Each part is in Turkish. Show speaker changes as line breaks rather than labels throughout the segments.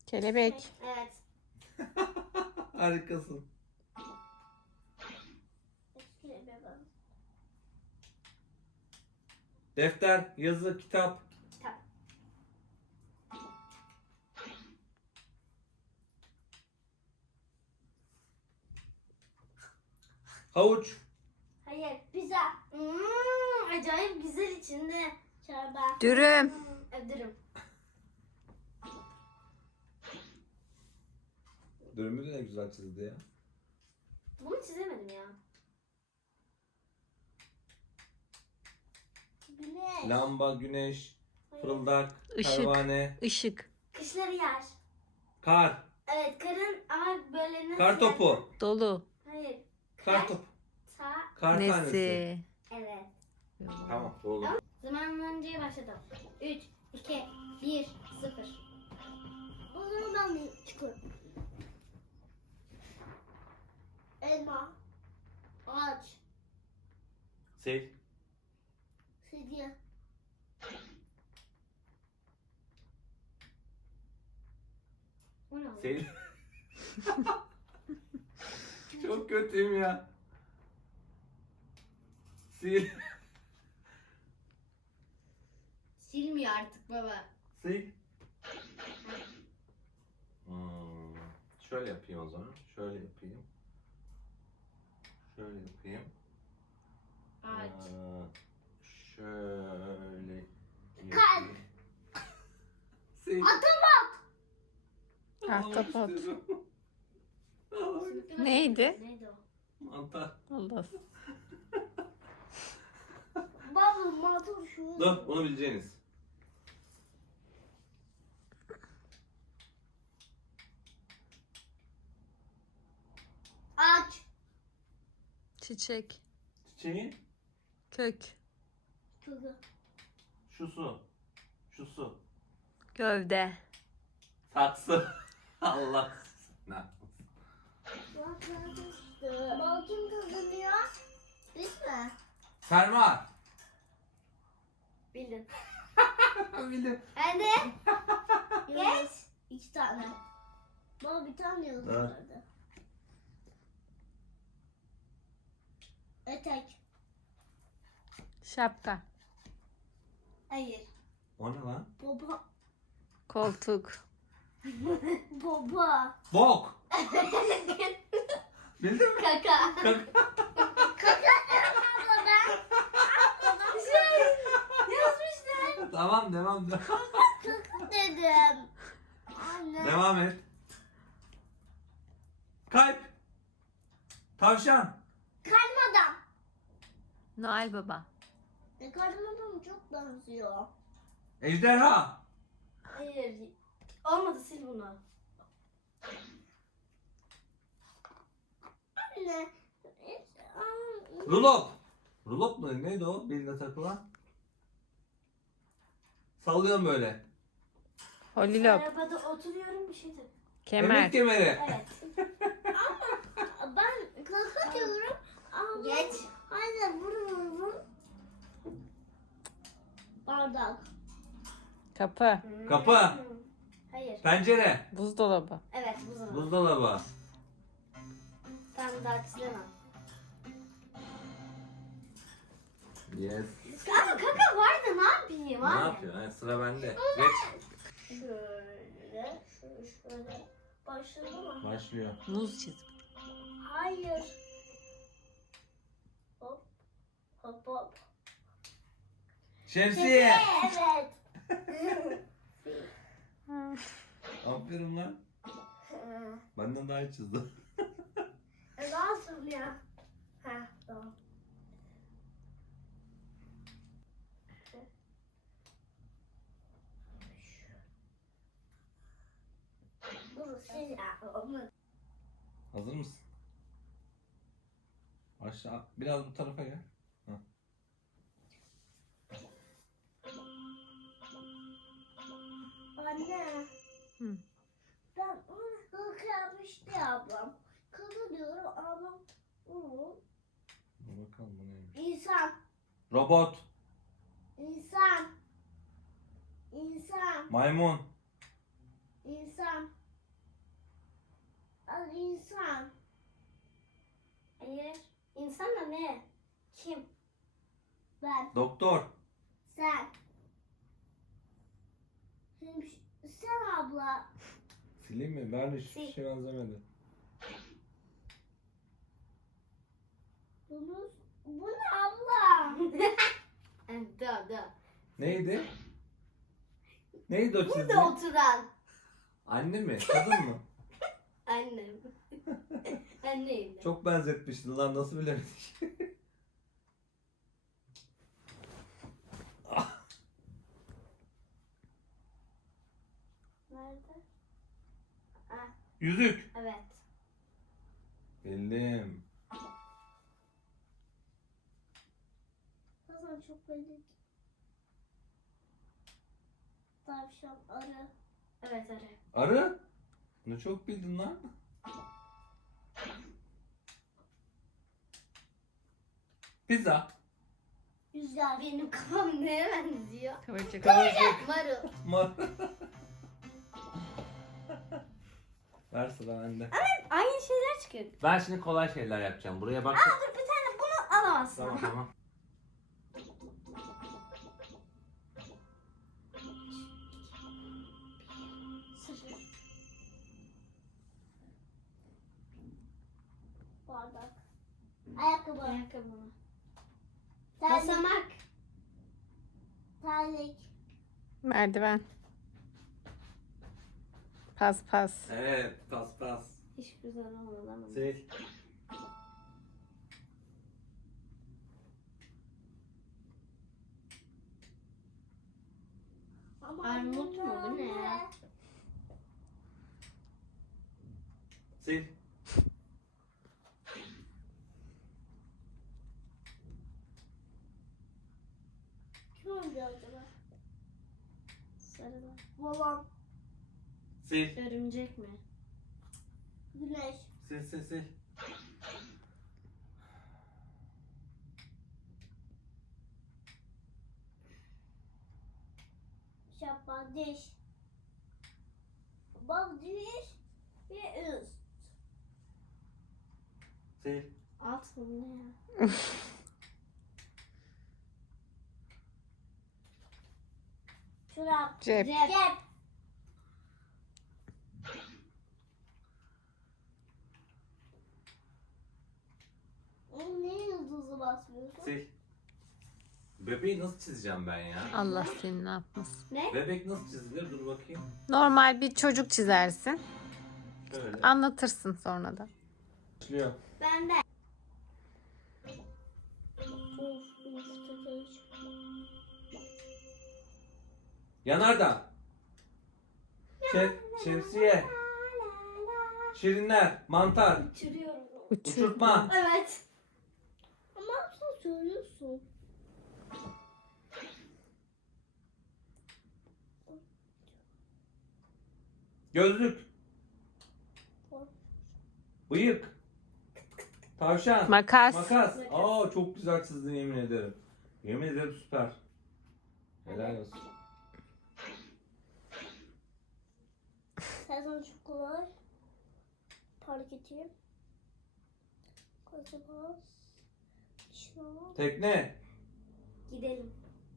Kelebek.
Evet.
Harikasın.
Kelebek var.
Defter, yazı, kitap.
Kitap.
Havuç.
Hayır. Pizza. Acayip güzel içinde. Çorba.
Dürüm.
Dürüm.
Dürümü de ne güzel çizdi ya.
Bunu çizemedim ya. Güneş.
Lamba, güneş, fırıldak,
Işık.
pervane,
Işık.
Kışları yer.
kar,
Evet, karın ama böyle nasıl?
kar topu,
Dolu.
Hayır.
kar top,
Ta.
kar tanesi.
Nesi?
Evet.
Tamam, doğru.
Zamanlanıncaya başladım. 3, 2, 1, 0. O zaman ben çıkıyorum. Elma. Ağaç.
Sil,
Sedye. O ne?
sil. Çok kötüyüm ya. Sil,
Silmiyor artık baba.
sil. Şöyle yapayım o zaman. Şöyle yapayım. Şöyle yapayım.
Ağaç.
Şöyle yapayım.
Kalp.
Sil.
Ahtapot.
Ağlamak istiyorum. Ağlamak-
Neydi?
Neydi o?
Mantar.
Allah.
Baba motor şu.
Dur, bunu bileceğiniz.
Ağaç.
Çiçek.
Çiçeğin
Kök.
Kökü.
şu su. Şu su.
Gövde.
Saksı. Allah. Ne yapmasın?
Baba kim kazanıyor? Biz mi?
Fermuar.
Bildin.
Bildim.
Ben de. Geç. 2 tane. Baba bir tane yıldız
Evet.
vardı. Etek.
Şapka.
Hayır.
O ne lan?
Baba.
Koltuk.
Baba.
Bok. Bildin mi?
Kaka. Kaka abla ben. Şey, yazmışlar.
Tamam, devam.
Kaka dedim. Anne.
Devam et. Kalp. Tavşan.
Kalmadan.
Noel Baba.
Kalmadan çok benziyor.
Ejderha.
Hayır. Olmadı, sil bunu. Anne.
Rulop. Rulop mu? Neydi o? Belinde takılan. Sallıyorum böyle.
Holilop.
Arabada oturuyorum, bir şey tak.
Kemer.
Emniyet kemeri.
Evet. Ama ben kaka diyorum. Ama geç. Aynen vururum. Bardak.
Kapı.
Kapı.
Hayır.
Pencere.
Buzdolabı.
Evet, buzdolabı.
Buzdolabı.
Ben daha çizemem.
Yes.
Ama kaka var da ne yapayım
Ne
abi?
yapıyor? Yani sıra bende. Geç.
Şöyle, şöyle. Başladı mı?
Başlıyor.
Muz çizim.
Hayır. Hop. Hop hop.
Şemsiye.
Evet.
Aferin lan. Benden daha iyi çizdin.
Nasıl ya? Ha, tamam. Dur siz ya. Olmadı.
Hazır mısın? Aşağı. Biraz bu tarafa gel. Heh.
Anne.
Hı.
Ben onu hırka yapmıştı ya ablam. Kızı diyorum ablam.
Dur bakalım bu neymiş.
İnsan.
Robot.
İnsan. İnsan.
Maymun.
İnsan. İnsan. Hayır. İnsan da ne? Kim? Ben.
Doktor.
Sen. Sen abla.
Sileyim mi? Ben hiçbir
Sil.
şey benzemedi.
Bu ne abla? Da.
Neydi? Neydi o çizgi?
Burada oturan.
Anne mi? Kadın mı?
Annem. Anneyim.
Çok benzetmiştin lan, nasıl bilemedik?
Nerede?
Yüzük.
Evet.
Bildim.
Hasan çok belli. Tavşan, arı. Evet arı.
Arı? Bunu çok bildin lan. Pizza.
Rüzgar. Benim kafam neye benziyor?
Kıvırcık.
Kıvırcık.
Marul.
Ver sıra bende.
Aynı şeyler çıkıyor.
Ben şimdi kolay şeyler yapacağım. Buraya bak.
Dur bir tane bunu alamazsın.
Tamam tamam.
Sıfır. Bardak. Ayakkabı. Ayakkabı. Basamak. Terlik.
Merdiven. Pas.
Evet, pas.
Hiç güzel olmadı ama.
Sil.
Armut mu bu ne ya?
Sil.
Kim oynuyor acaba? Sarılar. Balon.
Sil.
Örümcek mi? Güneş.
Sil.
Şapka, diş. Bak diş ve üst.
Sil.
Alt mı ne ya? Çorap.
Cep.
Cep. Niye yıldızı basmıyorsun?
Sil. Bebeği nasıl çizeceğim ben ya?
Allah seni ne yapmasın.
Ne?
Bebek nasıl çizilir? Dur bakayım.
Normal bir çocuk çizersin.
Böyle.
Anlatırsın sonra da.
Başlıyor.
Ben de. Of,
Yanardağ. Şemsiye. Şirinler. Mantar.
Uçuruyorum.
Uçurtma.
Evet. Ama sen söylüyorsun.
Gözlük. Bıyık. Tavşan.
Makas.
Makas. Aa, çok güzel çizdin, yemin ederim. Yemin ederim süper. Helal olsun.
Sezon çok kolay. Park edeyim. Acaba şuna
Tekne.
gidelim.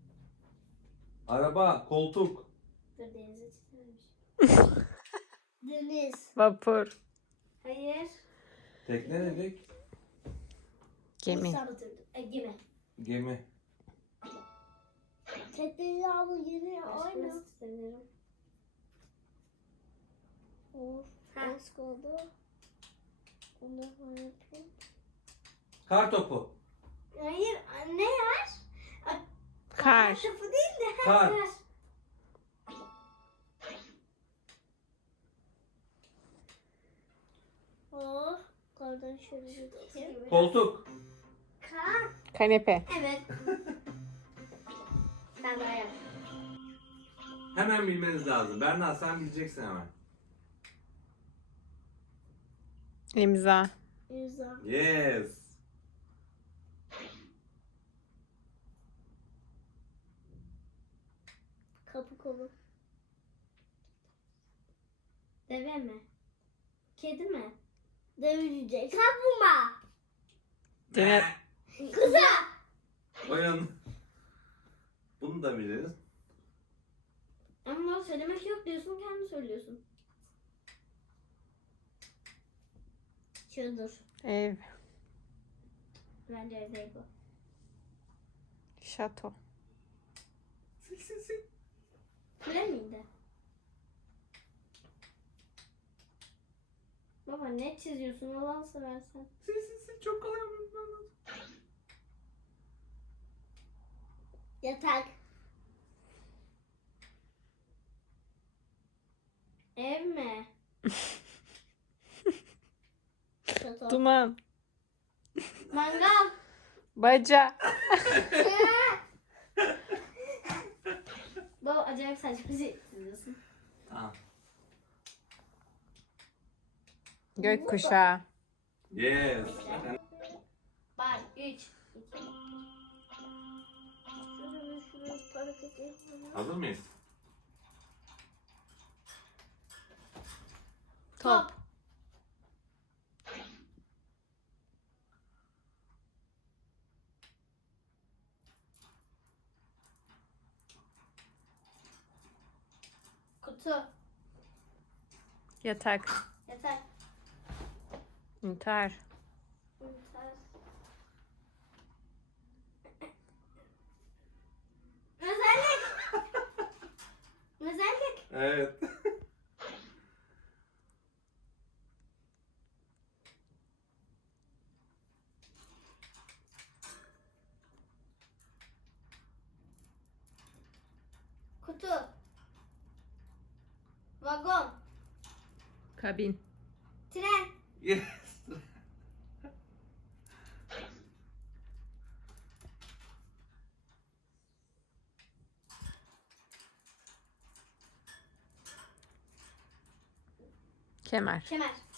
Araba. Koltuk.
Dur denize çizememiş. Deniz.
Vapur.
Hayır.
Tekne dedik.
Gemi.
Gemi.
Gemi.
Tekneyi abla yine aynı. Sanırım. Of. Az kaldı. Bunu yapayım.
Kar topu.
Hayır. Ne var?
Kar.
Topu değil de.
Kar.
Oh. Kardan şöyle bir
Koltuk.
Kar.
Kanepe.
Evet. Ben daha yap.
Hemen bilmeniz lazım. Berna, sen bileceksin hemen.
İmza.
Yüzden.
Yes.
Kapı kolu. Deve mi? Kedi mi? Dövücü. Kaplumbağa.
Cennet.
Kıza.
Oyun. Bunu da biliriz.
Ama söylemek yok diyorsun, kendi söylüyorsun. Şudur.
Ev.
Bence ev değil bu.
Şato.
Sil sil sil.
Kule miydi? Baba ne çiziyorsun Allah'ını seversen.
Sil sil sil. Çok kolay ama.
Yatak. Ev mi? Şato.
Duman.
Mangal.
Baca.
Baba acayip saçma şey çiziyorsun.
Tamam.
Gökkuşağı.
Yes.
Bak 3, 2. Şuraya hareket yapalım.
Hazır mıyız?
Top.
Kutu.
Yatak.
Yatak.
İntihar.
İnter. Mezarlık. Mezarlık.
Evet.
Kutu. Vagon.
Kabin.
Tren.
Yes.
Kemer.
Kemer.